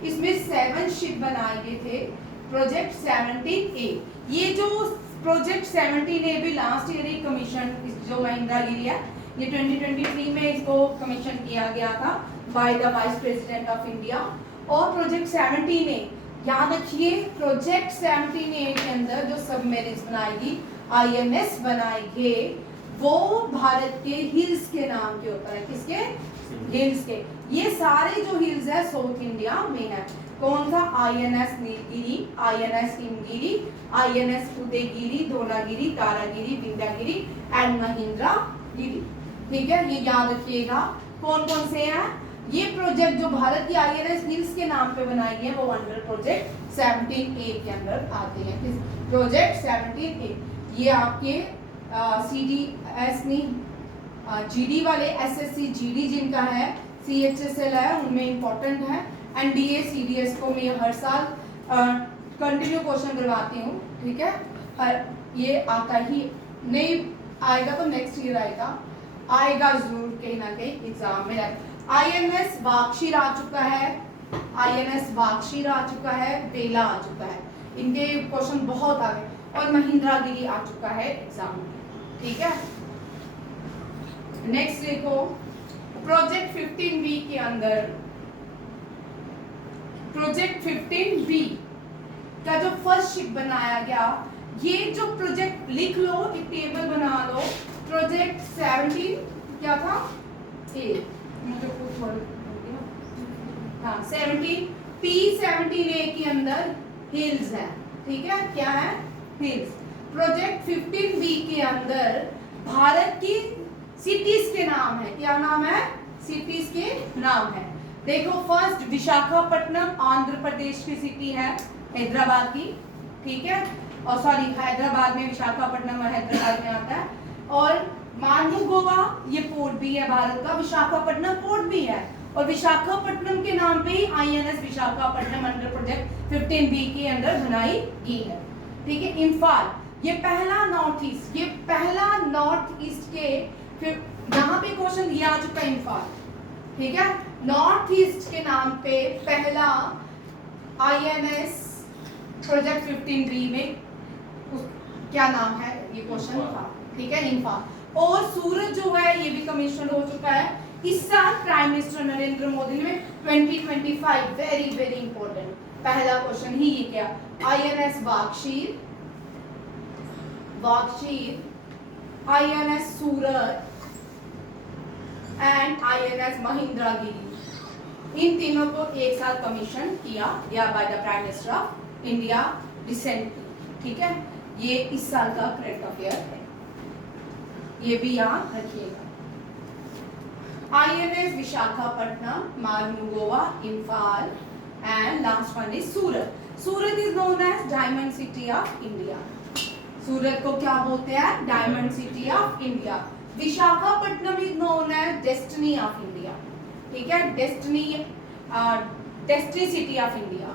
इसमें 7 शिप बनाए गए थे, प्रोजेक्ट 17A। ये जो प्रोजेक्ट 17A भी लास्ट ईयर ही कमीशन, जो महिंद्रा गिरी है, ये 2023 में इसको कमीशन किया गया था by the vice president of India. और प्रोजेक्ट 17A याद रखिए, प्रोजेक्ट 17A के अंदर जो सबमरीन्स बनाएगी, INS बनाएंगे, वो भारत के हिल्स के नाम के होता है। किसके? हिल्स के। ये सारे जो हिल्स है साउथ इंडिया में है। कौन सा? INS Nilgiri, INS Himgiri, INS Udaygiri, Dhaulagiri, Taragiri, Vindhyagiri and Mahendragiri, ठीक है। ये याद रखिएगा कौन कौन से हैं। ये प्रोजेक्ट जो भारत की INS हिल्स के नाम पे बनाई है वो अंडर प्रोजेक्ट 17A के अंदर आते हैं। किस? Project 17A। ये आपके CDS नहीं, GD वाले, SSC GD जिनका है, CHSL है, उनमें इम्पोर्टेंट है। NDA CDS को मैं हर साल कंटिन्यू क्वेश्चन करवाती हूँ, ठीक है। ये आता ही नहीं, आएगा तो नेक्स्ट ईयर आएगा जरूर कहीं ना कहीं एग्जाम में। INS वागशीर आ चुका है, INS वागशीर आ चुका है, बेला आ चुका है, इनके क्वेश्चन बहुत आ गए। और महिंद्रा गिरी आ चुका है एग्जाम में, ठीक है। नेक्स्ट देखो, प्रोजेक्ट 15B के अंदर, प्रोजेक्ट 15B का जो फर्स्ट शिप बनाया गया, ये जो प्रोजेक्ट लिख लो, एक टेबल बना लो। प्रोजेक्ट 17 क्या था? मुझे कुछ और, हाँ 17 P17A के अंदर हिल्स है, ठीक है। क्या है? हिल्स। प्रोजेक्ट 15B के अंदर भारत की सिटीज के नाम है। क्या नाम है? सिटीज के नाम है। देखो फर्स्ट विशाखापट्टनम आंध्र प्रदेश की सिटी है, हैदराबाद की, ठीक है, और सॉरी हैदराबाद में विशाखापट्टनम और हैदराबाद में आता है। और मार्मुगोवा ये पोर्ट भी है भारत का, विशाखापट्टनम पोर्ट भी है, और विशाखापट्टनम के नाम पे ही INS Visakhapatnam under project 15B के अंदर बनाई गई है, ठीक है। इम्फाल ये पहला नॉर्थ ईस्ट, ये पहला नॉर्थ ईस्ट के, फिर यहाँ पे क्वेश्चन ये आ चुका है इम्फाल, ठीक है। नॉर्थ ईस्ट के नाम पे पहला आईएनएस प्रोजेक्ट 15B में क्या नाम है ये क्वेश्चन था, ठीक है, इम्फाल। और सूरत जो है ये भी कमीशन हो चुका है इस साल प्राइम मिनिस्टर नरेंद्र मोदी ने 2025, वेरी वेरी इंपॉर्टेंट पहला क्वेश्चन ही ये क्या, INS Vaghsheer, INS Surat and INS Mahendragiri, इन तीनों को एक साथ कमीशन किया गया by the prime minister of India recently, ठीक है। ये इस साल का करंट अफेयर है, ये भी यहाँ रखिएगा। INS Visakhapatnam, Mormugao, Imphal and last one is Surat. Surat is known as diamond city of India, Surat को क्या बोलते हैं, diamond city of India. Visakhapatnam is known as destiny of India, ठीक है, destiny city of India.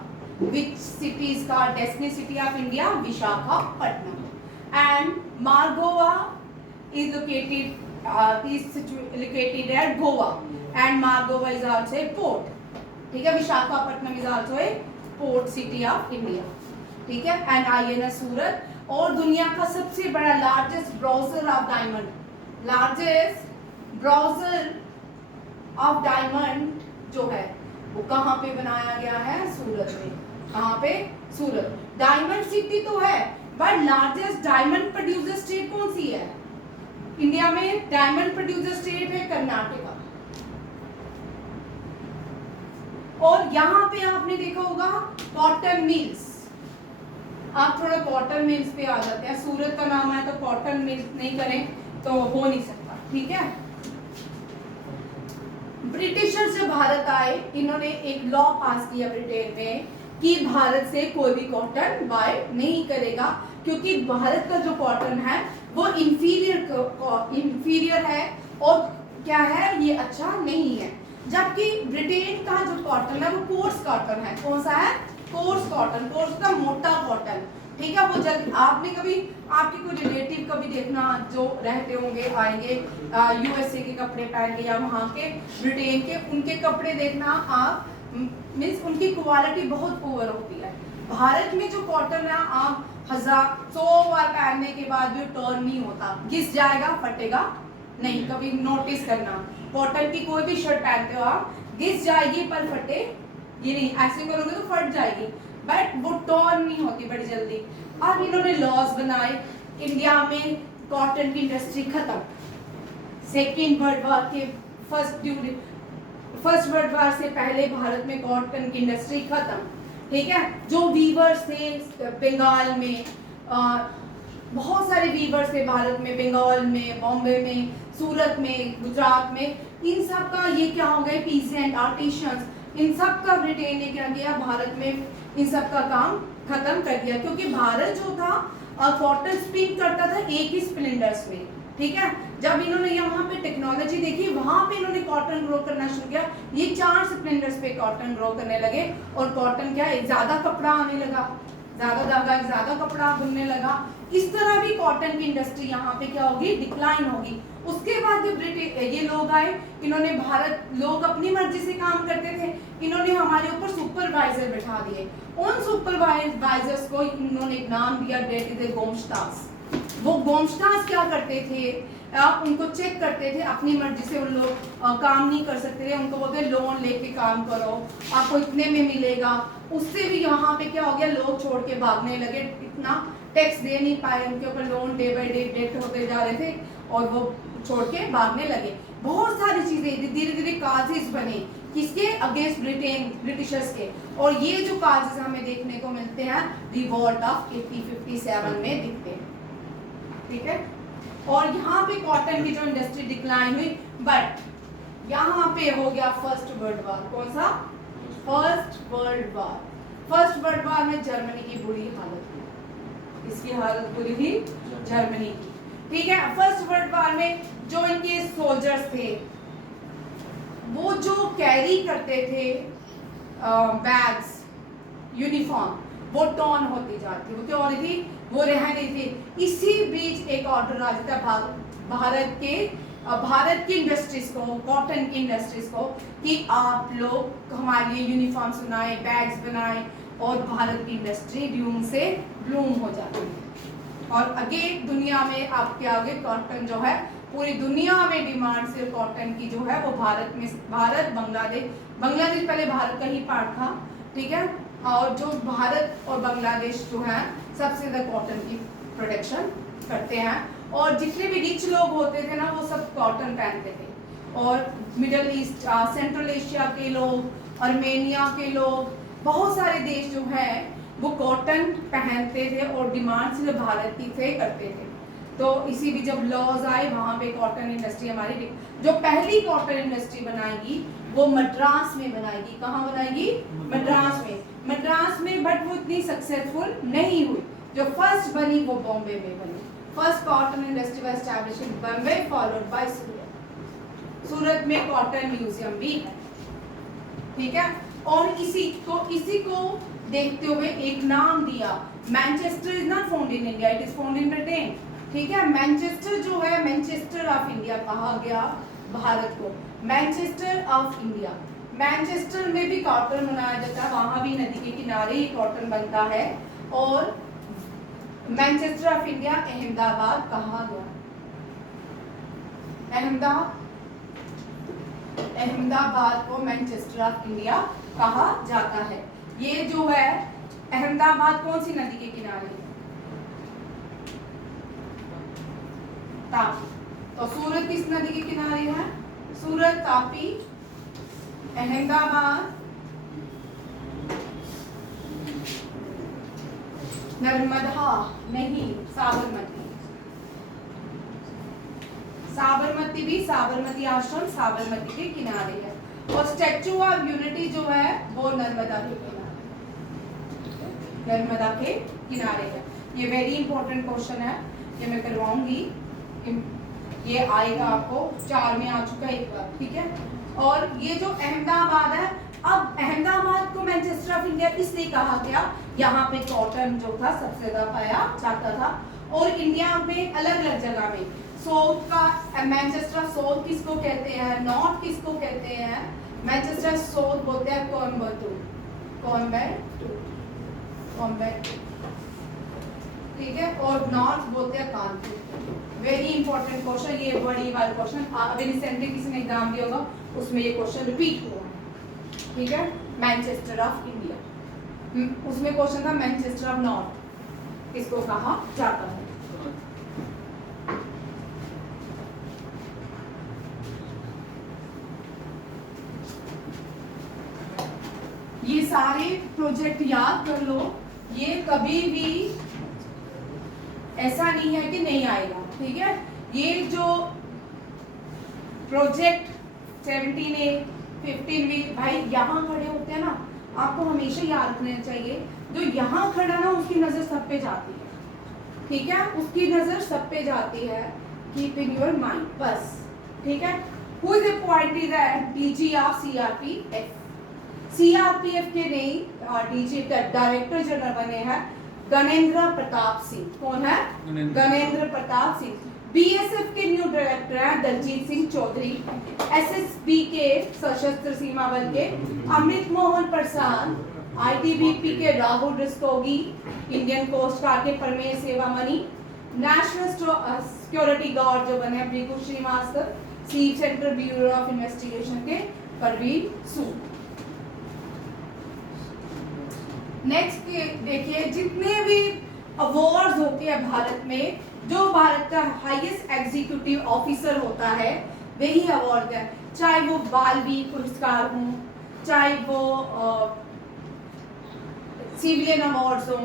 Which city is called Destiny City of India? Visakhapatnam. And Margova is located at Goa, and Margova is also a port. ठीक है, Visakhapatnam is also a port city of India. ठीक है, and INS सूरत, और दुनिया का सबसे बड़ा largest browser of diamond, largest browser of diamond जो है वो कहाँ पे बनाया गया है, सूरत में। कहाँ पे, सूरत। डायमंड सिटी तो है, but largest diamond producer state कौन सी है इंडिया में? डायमंड प्रोड्यूसर स्टेट है कर्नाटका। और यहाँ पे आपने देखा होगा कॉटन मिल्स, आप थोड़ा कॉटन मिल्स पे आ जाते हैं, सूरत का नाम है तो कॉटन मिल्स नहीं करें तो हो नहीं सकता, ठीक है। ब्रिटिशर्स जब भारत आए, इन्होंने एक लॉ पास किया ब्रिटेन में कि भारत से कोई भी कॉटन बाय नहीं करेगा, क्योंकि भारत का जो कॉटन है वो इंफीरियर है और क्या है, ये अच्छा नहीं है। जबकि ब्रिटेन का जो कॉटन है वो कोर्स कॉटन है। कौन सा है? कोर्स कॉटन, कोर्स का मोटा कॉटन, ठीक है। वो जल्दी, आपने कभी आपके कोई रिलेटिव कभी देखना जो रहते होंगे, आएंगे यूएसए के कपड़े पहन के या वहाँ के ब्रिटेन के, उनके कपड़े देखना आप, मीन्स उनकी क्वालिटी बहुत पुअर होती है। भारत में जो कॉटन है आप 100 बार पहनने के बाद भी टर्न नहीं होता, घिस जाएगा, फटेगा नहीं। कभी नोटिस करना, कॉटन की कोई भी शर्ट पहनते हो आप, घिस जाएगी पर फटे ये नहीं, ऐसे करोगे तो फट जाएगी, बट वो टर्न नहीं होती बड़ी जल्दी। अब इन्होंने लॉज बनाए, इंडिया में कॉटन की इंडस्ट्री खत्म। सेकेंड वर्ल्ड वॉर के फर्स्ट वर्ल्ड वॉर से पहले भारत में कॉटन की इंडस्ट्री खत्म, ठीक है। जो वीवर्स थे बंगाल में, बहुत सारे वीवर्स थे भारत में, बंगाल में, बॉम्बे में, सूरत में, गुजरात में, इन सब का ये क्या हो गए, पीसेंट आर्टिशियंस, इन सब का ब्रिटेन ने क्या किया, भारत में इन सब का काम खत्म कर दिया। क्योंकि भारत जो था कॉटन स्पिन करता था एक ही स्प्लेंडर्स में, ठीक है। जब इन्होंने यहाँ पे टेक्नोलॉजी देखी, वहां पे इन्होंने कॉटन ग्रो करना शुरू किया, ये 4 स्प्लेंडर्स पे कॉटन ग्रो करने लगे, और कॉटन क्या है, ज्यादा कपड़ा आने लगा, ज्यादा धागा, ज्यादा कपड़ा बुनने लगा। इस तरह भी कॉटन की इंडस्ट्री यहाँ पे क्या होगी, डिक्लाइन होगी। उसके बाद जब ये लोग आए, इन्होंने भारत, लोग अपनी मर्जी से काम करते थे, इन्होंने हमारे ऊपर सुपरवाइजर बैठा दिए। उन सुपरवाइजर्स को इन्होंने एक नाम दिया, डेट इज गोमस्टास। वो गोमस्टास क्या करते थे, आप उनको चेक करते थे, अपनी मर्जी से उन लोग काम नहीं कर सकते थे, उनको बोलते लोन लेके काम करो, आपको इतने में मिलेगा। उससे भी यहाँ पे क्या हो गया, लोग छोड़ के भागने लगे, इतना टैक्स दे नहीं पाए, उनके ऊपर loan day by day debt होते जा रहे थे और वो छोड़ के भागने लगे। बहुत सारी चीजें धीरे धीरे काजेस बने, किसके अगेंस्ट, ब्रिटिशर्स के। और ये जो काजेस हमें देखने को मिलते हैं रिवॉल्ट ऑफ 1857 में दिखते हैं, ठीक है। और यहाँ पे कॉटन की जो इंडस्ट्री डिक्लाइन हुई, बट यहाँ पे हो गया फर्स्ट वर्ल्ड वॉर। कौन सा? First world war. First world war में जर्मनी की बुरी हालत हुई। इसकी हालत बुरी थी जर्मनी की, ठीक है। फर्स्ट वर्ल्ड वॉर में जो इनके सोल्जर्स थे वो जो कैरी करते थे बैग्स, यूनिफॉर्म, वो टॉर्न होती जाती, वो क्या हो रही थी? वो रह नहीं थी। इसी बीच एक ऑर्डर आ जाता भारत की इंडस्ट्रीज को, कॉटन की इंडस्ट्रीज को, कि आप लोग हमारे लिए यूनिफॉर्म बनाए, बैग्स बनाए, और भारत की इंडस्ट्री ड्यूम से ब्लूम हो जाती है। और अगेन दुनिया में आपके आगे कॉटन जो है, पूरी दुनिया में डिमांड सिर्फ कॉटन की जो है वो भारत बांग्लादेश पहले भारत का ही पार्ट था, ठीक है। और जो भारत और बांग्लादेश जो है सबसे ज्यादा कॉटन की प्रोडक्शन करते हैं। और जितने भी रिच लोग होते थे ना वो सब कॉटन पहनते थे। और मिडल ईस्ट, सेंट्रल एशिया के लोग, आर्मेनिया के लोग, बहुत सारे देश जो है वो कॉटन पहनते थे और डिमांड सिर्फ भारत की से करते थे। तो इसी भी जब लॉज आए वहाँ पे कॉटन इंडस्ट्री हमारी, जो पहली कॉटन इंडस्ट्री बनाएगी वो मद्रास में बनाएगी। कहाँ बनाएगी? मद्रास में। मद्रास में, बट वो इतनी सक्सेसफुल नहीं हुई। जो फर्स्ट बनी वो बॉम्बे में बनी। First cotton industry was establish in Bombay followed by Surat. Surat में कॉटन म्यूजियम भी है, ठीक है। और इसी को देखते हुए एक नाम दिया, Manchester is not found in India, it is found in Britain, ठीक है। मैनचेस्टर जो है, मैनचेस्टर ऑफ इंडिया कहा गया भारत को, मैनचेस्टर ऑफ इंडिया। मैनचेस्टर में भी कॉटन बनाया जाता है, वहां भी नदी के किनारे ही कॉटन बनता है। और मैनचेस्टर ऑफ इंडिया अहमदाबाद कहा गया। अहमदाबाद को मैनचेस्टर ऑफ इंडिया कहा जाता है। ये जो है अहमदाबाद कौन सी नदी के किनारे? तापी। तो सूरत किस नदी के किनारे है? सूरत, तापी, अहमदाबाद, नर्मदा नहीं, साबरमती। साबरमती भी, साबरमती आश्रम साबरमती के किनारे है। और स्टैचू ऑफ यूनिटी जो है वो नर्मदा के किनारे, नर्मदा के किनारे है। ये वेरी इंपॉर्टेंट क्वेश्चन है, ये मैं करवाऊंगी, ये आएगा आपको 4 में आ चुका है एक बार, ठीक है। और ये जो अहमदाबाद है, अब अहमदाबाद को मैनचेस्टर ऑफ इंडिया इसलिए कहा गया, यहाँ पे कॉटन जो था सबसे ज्यादा पाया जाता था। और इंडिया में अलग अलग जगह में, साउथ का मैनचेस्टर साउथ किसको कहते हैं, नॉर्थ किसको कहते हैं? मैनचेस्टर साउथ बोलते हैं कोयम्बटूर, ठीक है। और नॉर्थ बोलते हैं कानपुर। वेरी इंपॉर्टेंट क्वेश्चन, ये बड़ी वाला क्वेश्चन अभी रिसेंटली किसी ने एग्जाम दिया होगा, उसमें ये क्वेश्चन रिपीट हुआ है, ठीक है। मैनचेस्टर ऑफ इंडिया, उसमें क्वेश्चन था मैनचेस्टर ऑफ नॉर्थ किसको कहा जाता है। ये सारे प्रोजेक्ट याद कर लो, ये कभी भी ऐसा नहीं है कि नहीं आएगा, ठीक है। ये जो प्रोजेक्ट 17A 15B, भाई यहाँ खड़े होते हैं ना, आपको हमेशा याद रखना चाहिए, जो यहाँ खड़ा ना उसकी नजर सब पे जाती है, ठीक है, उसकी नजर सब पे जाती है। कीप इन योर माइंड बस, ठीक है। Who is appointed as DG of CRPF? CRPF के नए डीजी डायरेक्टर जनरल बने हैं गणेंद्र प्रताप सिंह। कौन है? गणेंद्र प्रताप सिंह। बीएसएफ के न्यू डायरेक्टर हैं दलजीत सिंह चौधरी। एसएसबी के सशस्त्र सीमा बल के अमृत मोहन प्रसाद। आईटीबीपी के Rahul Rastogi. Indian Coast Guard के Paramesh Sivamani. National Security Guard जो बने Bhrigu Srivastava. Chief Central Bureau of Investigation के परवीन सूद। नेक्स्ट देखिए, जितने भी अवार्ड्स होते हैं भारत में, जो भारत का हाईएस्ट एग्जीक्यूटिव ऑफिसर होता है वही अवार्ड है, चाहे वो बालवीर पुरस्कार हो, चाहे वो सिविलियन अवार्ड्स हो,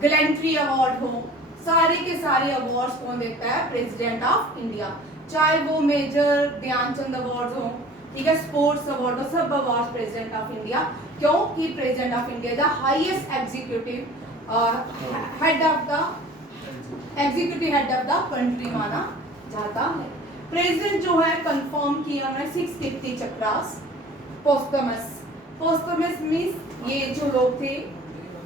गैलेंट्री अवार्ड हो, सारे के सारे अवार्ड्स कौन देता है? President of India. चाहे वो मेजर ध्यानचंद अवार्ड हो, ठीक है, स्पोर्ट्स अवार्ड हो, सब अवार्ड प्रेसिडेंट ऑफ इंडिया, क्योंकि president of India the highest executive head of the country माना जाता है। प्रेसिडेंट जो है कंफर्म किया है 6 कीर्ति चक्रास पोस्टमस मींस ये जो लोग थे,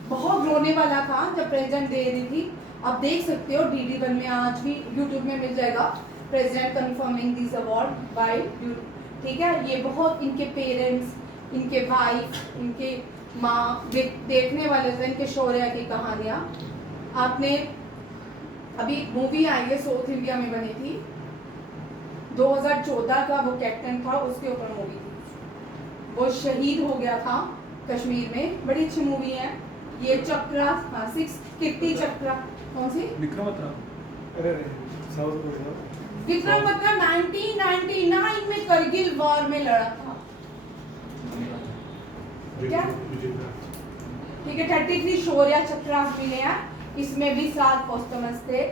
बहुत रोने वाला था जब प्रेसिडेंट दे रही थी। आप देख सकते हो DD1 में, आज भी YouTube में मिल जाएगा, president confirming this award by, ठीक है। ये बहुत इनके पेरेंट्स, इनके भाई, इनके माँ देखने वाले थे, इनके शौर्य की कहानियाँ। आपने अभी मूवी आई है साउथ इंडिया में बनी थी, 2014 का वो कैप्टन था, उसके ऊपर मूवी थी, वो शहीद हो गया था कश्मीर में, बड़ी अच्छी मूवी है ये। चक्रा 6 कीर्ति चक्रा, कौन सी? विक्रम बत्रा, अरे साउथ कोरिया, विक्रम बत्रा 1999 में करगिल वॉर में लड़ा था, क्या? ठीक है। 33 शौर्य चक्रा मिले हैं, इसमें भी 7 पोस्टमस थे।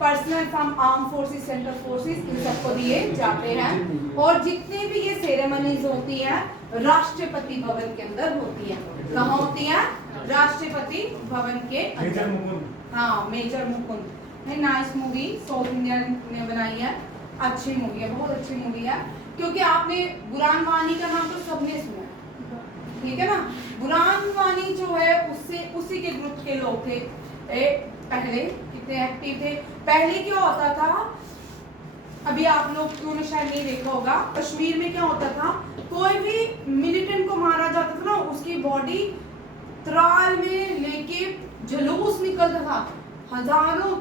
Personnel from armed forces, central forces, इन सबको दिए जाते हैं। और जितने भी ये सेरेमनीज होती हैं राष्ट्रपति भवन के अंदर होती है। कहाँ होती है? राष्ट्रपति भवन के अंदर। हाँ, मेजर मुकुंद है, नाइस मूवी, साउथ इंडिया ने बनाई है, अच्छी मूवी है, बहुत अच्छी मूवी है। क्योंकि आपने बुरहान वानी का नाम तो सबने सुना है, ठीक है ना। बुरहान वानी जो है उससे उसी के ग्रुप के लोग थे। पहले कितने एक्टिव थे। पहले क्या होता था, अभी आप लोग क्यों ने शायद नहीं देखा होगा, कश्मीर में क्या होता था, कोई भी मिलिटेंट को मारा जाता था ना, उसकी बॉडी त्राल में लेके जुलूस निकलता था, हजारों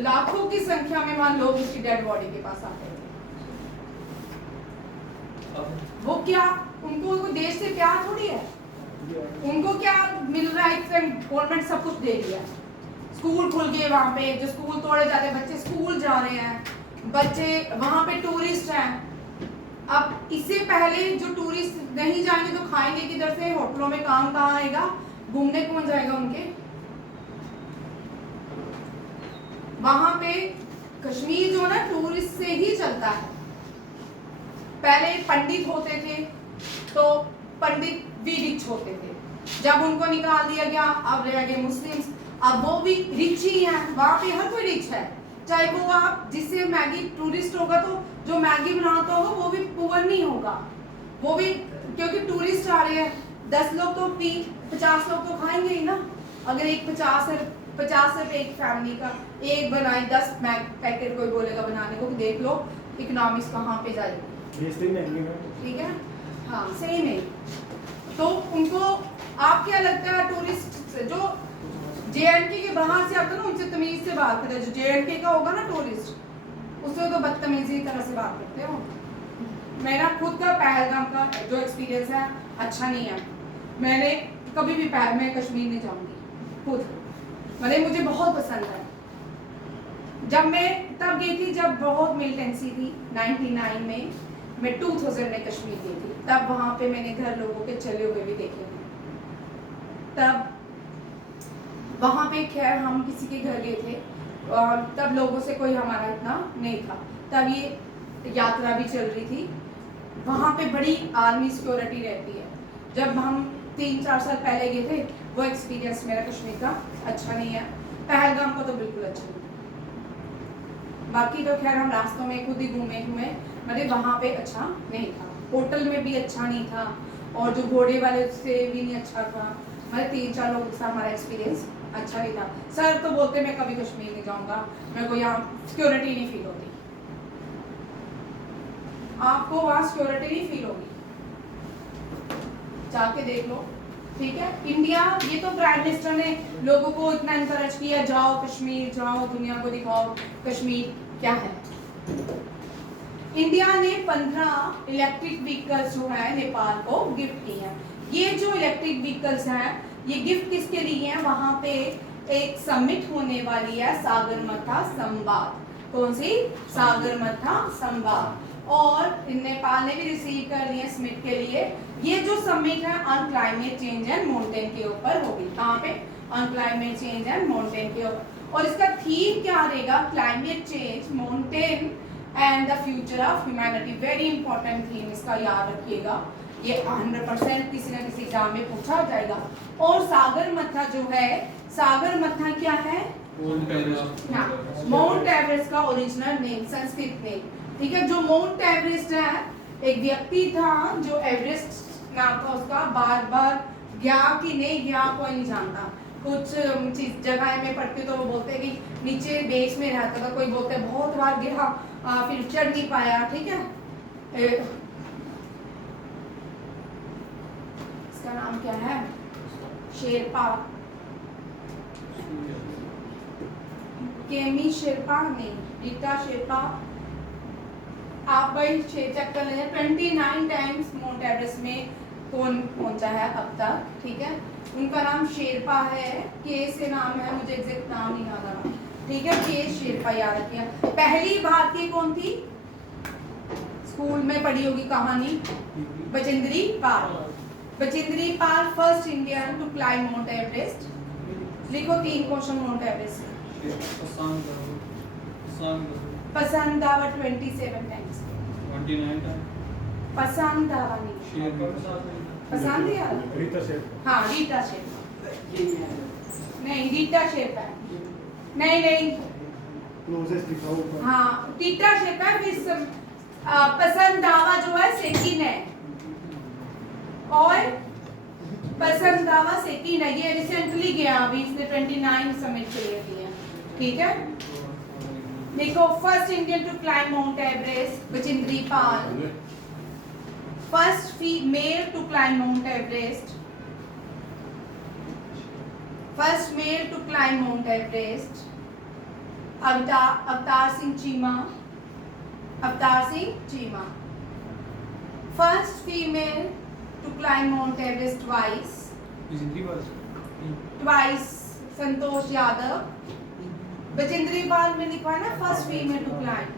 लाखों की संख्या में मान लोग उसकी डेड बॉडी के पास आते थे। वो क्या, उनको देश से प्यार थोड़ी है, उनको क्या मिल रहा है, गवर्नमेंट सब कुछ दे दिया। स्कूल खुल गए वहाँ पे, जो स्कूल तोड़े जाते हैं, बच्चे स्कूल जा रहे हैं, बच्चे वहाँ पे टूरिस्ट हैं। अब इससे पहले जो टूरिस्ट नहीं जाएंगे तो खाएंगे किधर से, होटलों में काम कहाँ आएगा, घूमने कौन जाएगा उनके। वहाँ पे कश्मीर जो ना टूरिस्ट से ही चलता है। पहले पंडित होते थे तो पंडित भी रिच होते थे, जब उनको निकाल दिया गया अब रह गए मुस्लिम्स। अब वो भी रिच ही हैं, वहाँ पे हर कोई रिच है, चाहे वो आप जिससे मैगी टूरिस्ट होगा तो जो मैगी बनाता होगा वो भी पुअर नहीं होगा, वो भी, क्योंकि टूरिस्ट आ रहे हैं। 10 लोग तो 50 लोग तो खाएंगे ही ना। अगर एक 50 रुपए एक फैमिली का एक बनाए, 10 पैकेट कोई बोलेगा बनाने को, देख लो इकोनॉमिक्स कहाँ पे जाएगी, ठीक है। हाँ, सही में। तो उनको आप क्या लगता है, टूरिस्ट जो JNK के बाहर से आता है ना, उनसे तमीज से बात करते हैं। जो JNK का होगा ना टूरिस्ट, उससे तो बदतमीजी तरह से बात करते हो। मेरा खुद का पहलगाम का जो एक्सपीरियंस है अच्छा नहीं है। मैंने कभी भी मैं कश्मीर नहीं जाऊंगी खुद, मतलब मुझे बहुत पसंद है। जब मैं तब गई थी जब बहुत मिलिटेंसी थी, 99 में मैं 2000 में कश्मीर गई थी, तब वहाँ पे मैंने घर लोगों के चले हुए भी देखे हैं। तब वहाँ पे खैर हम किसी के घर गए थे और तब लोगों से कोई हमारा इतना नहीं था, तब ये यात्रा भी चल रही थी। वहाँ पे बड़ी आर्मी सिक्योरिटी रहती है। जब हम 3-4 साल पहले गए थे, वो एक्सपीरियंस मेरा कश्मीर का अच्छा नहीं है। पहलगाम का तो बिल्कुल अच्छा नहीं। बाकी तो खैर हम रास्तों में खुद ही घूमे, मतलब वहाँ पे अच्छा नहीं था, होटल में भी अच्छा नहीं था, और जो घोड़े वाले उससे भी नहीं अच्छा था। मतलब 3-4 लोगों के साथ हमारा एक्सपीरियंस अच्छा नहीं था। सर तो बोलते मैं कभी कश्मीर नहीं जाऊँगा, मेरे को यहाँ सिक्योरिटी नहीं फील होती। आपको वहाँ सिक्योरिटी नहीं फील होगी, जाके देख लो, ठीक है। इंडिया, ये तो प्राइम मिनिस्टर ने लोगों को इतना इनकरेज किया, जाओ कश्मीर जाओ, दुनिया को दिखाओ कश्मीर क्या है। इंडिया ने 15 इलेक्ट्रिक व्हीकल्स जो है नेपाल को गिफ्ट किए हैं। ये जो इलेक्ट्रिक व्हीकल्स हैं, ये गिफ्ट किसके लिए हैं, वहां पे एक समिट होने वाली है, सागरमाथा संवाद। कौन सी? सागरमाथा संवाद। और नेपाल ने भी रिसीव कर लिए समिट के लिए। ये जो समिट है on climate change and mountain के ऊपर होगी। कहाँ पे? On climate change and mountain के ऊपर। और इसका थीम क्या रहेगा? Climate change, mountain and the future of humanity. Very important theme, इसका याद रखिएगा, ये 100% किसी ना किसी एग्जाम में पूछा जाएगा। और सागरमाथा जो है, सागरमाथा क्या है? माउंट एवरेस्ट का ओरिजिनल नेम, संस्कृत नेम, ठीक है। जो माउंट एवरेस्ट है, एक व्यक्ति था जो एवरेस्ट नाम था उसका, बार बार गया कि नहीं गया कोई नहीं जानता। कुछ चीज जगह में पढ़ती तो वो बोलते हैं कि नीचे बेस में रहता था, कोई बोलते हैं बहुत बार गया फिर चढ़ नहीं पाया, ठीक है। इसका नाम क्या है? शेरपा, केमी शेरपा नहीं, रीता शेरपा। आप भाई चेक कर लें 29 टाइम्स माउंट एवरेस्ट में कौन पहुंचा है अब तक, ठीक है। उनका नाम शेरपा है, के से नाम है, मुझे एग्जैक्ट नाम नहीं याद आ रहा, ठीक है। के शेरपा याद रखिए। पहली भारतीय कौन थी? स्कूल में पढ़ी होगी कहानी, Bachendri Pal. Bachendri Pal first Indian to climb Mount Everest. लिखो 3 question Mount Everest. Pasang Dawa 27 times, 29 time. Pasang Dawa नहीं, पसंद यार, रीता शेर। हाँ रीता शेरपा नहीं, रीता शेरपा नहीं, क्लोजेस्ट लिखा ऊपर। हाँ रीता शेरपा। फिर पसंदावा जो है सेकंड है, और पसंदावा सेकंड है, ये रिसेंटली गया अभी, इसने 29 समिट क्लियर किया, ठीक है। देखो first Indian to climb Mount Everest Bachendri Pal. First female to climb Mount Everest, first male to climb Mount Everest Avtar Singh Cheema, Avtar Singh Cheema. First female to climb Mount Everest twice Santosh Yadav. Bachendri Pal में लिखा है ना फर्स्ट फीमेल टू क्लाइम,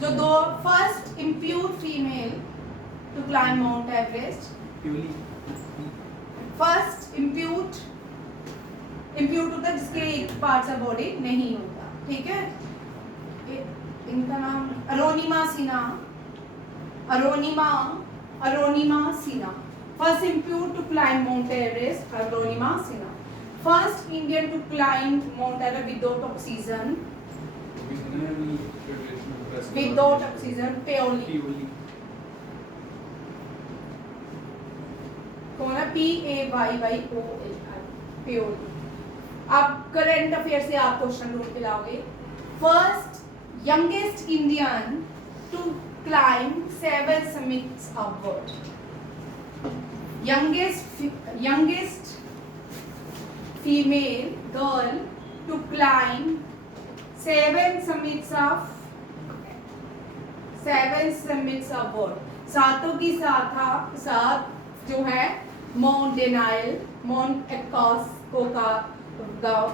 जो दो first amputee female to climb Mount Everest, first amputee होता है जिसके एक पार्ट्स ऑफ बॉडी नहीं होता, ठीक है। इनका नाम Arunima Sinha, Arunima Sinha. First amputee to climb Mount Everest Arunima Sinha. First Indian to climb Mount Everest without oxygen. Without oxygen, Paoli. कौन है? PAYYOLI, Paoli. अब करंट अफेयर से आप क्वेश्चन ढूंढ के लाओगे। First youngest Indian to climb 7 summits upward. Youngest female girl to climb 7 summits upward. सातों की साथ जो है माउंट डेनाइल, माउंट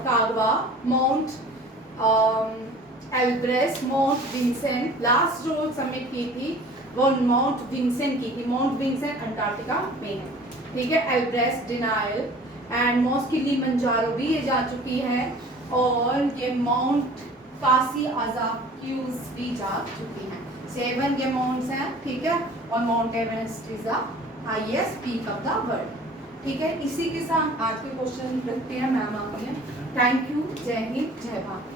कागवा, Mount Elbrus, Mount Vinson. Last जो समिट की थी वो माउंट विंसेंट की थी। माउंट विंसेंट अंटार्कटिका में है, ठीक है। एल्ब्रेस, डेनाइल एंड माउंट किलिमंजारो भी ये जा चुकी है, और ये माउंट कासी अज़ाक्यूज भी जा चुकी हैं। 7 ये माउंट्स हैं, ठीक है। और mount Everest is the highest peak of the world, ठीक है। इसी के साथ आज के क्वेश्चन रखते हैं, मैम आ गई हैं। थैंक यू, जय हिंद, जय भारत।